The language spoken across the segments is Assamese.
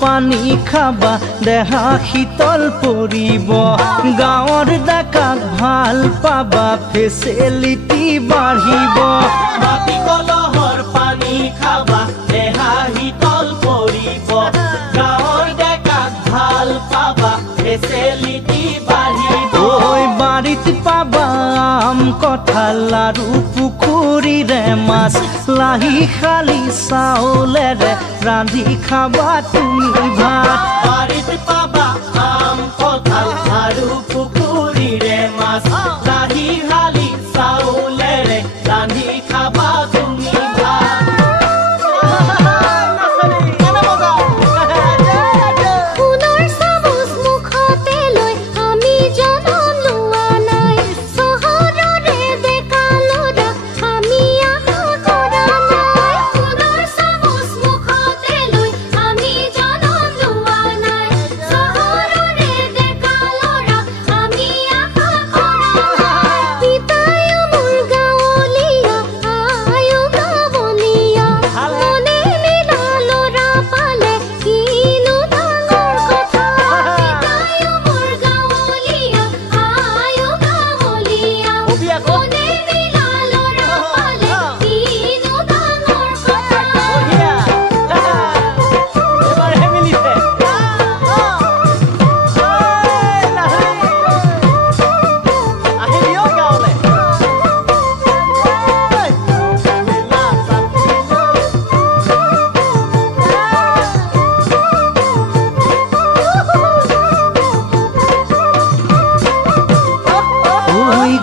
পানী খাবা দেহা শীতল পৰিব গাঁৱৰ ডেকাক ভাল পাবা ফেচিলিটি বাঢ়িব মাটি কলহৰ পানী খাবা দেহা শীতল পৰিব গাঁৱৰ ডেকাক ভাল পাবা ফেচিলিটি বাঢ়িব ঐ বাৰীত পাবা আম কঁঠাল আৰু পুখুৰীৰে মাছ লাহি শালি চাউলেৰে ৰান্ধি খাবা তুমি ভাত বাৰীত পাবা আম কঁঠাল আৰু পুখুৰীৰে মাছ লাহি শালি চাউলেৰে ৰান্ধি খাবা তুমি ভাত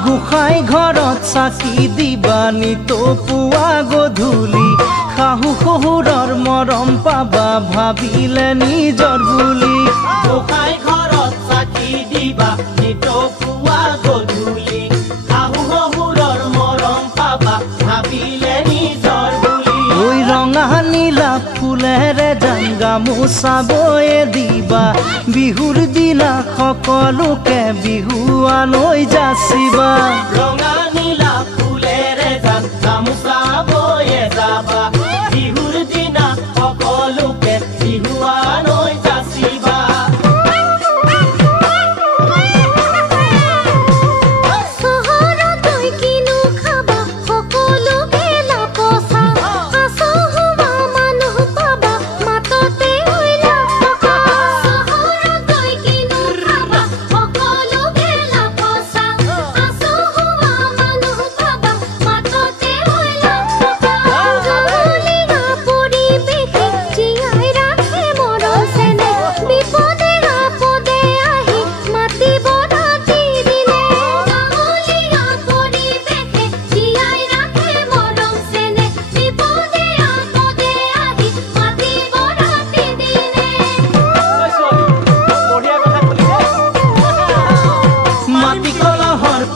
গোসাঁই ঘৰত চাকি দিবা নিতো পুৱা গধূলি শাহু শহুৰৰ মৰম পাবা ভাবিলে নিজৰ বুলি গোসাঁই ঘৰত চাকি দিবা নিতো পুৱা গধূলি শাহু শহুৰৰ মৰম পাবা ভাবিলে নিজৰ বুলি ঐ ৰঙা নীলা ফুলেৰে যান গামোচা বয়ে দিবা বিহুৰ দিনা সকলোকে বিহুৱান হৈ যাচিবা ৰঙা নীলা ফুলেৰে যান গামোচা বয়ে যাবা বিহুৰ দিনা সকলোকে বিহুৱান হৈ যাচিবা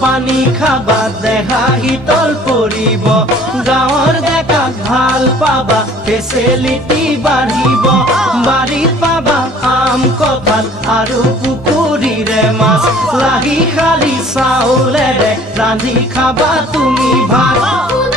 পানী খাবা দেহা শীতল পৰিব গাঁৱৰ ডেকাক ভাল পাবা ফেচিলিটি বাঢ়িব বাৰীত পাবা আম কঁঠাল আৰু পুখুৰীৰে মাছ লাহি শালি চাউলেৰে ৰান্ধি খাবা তুমি ভাত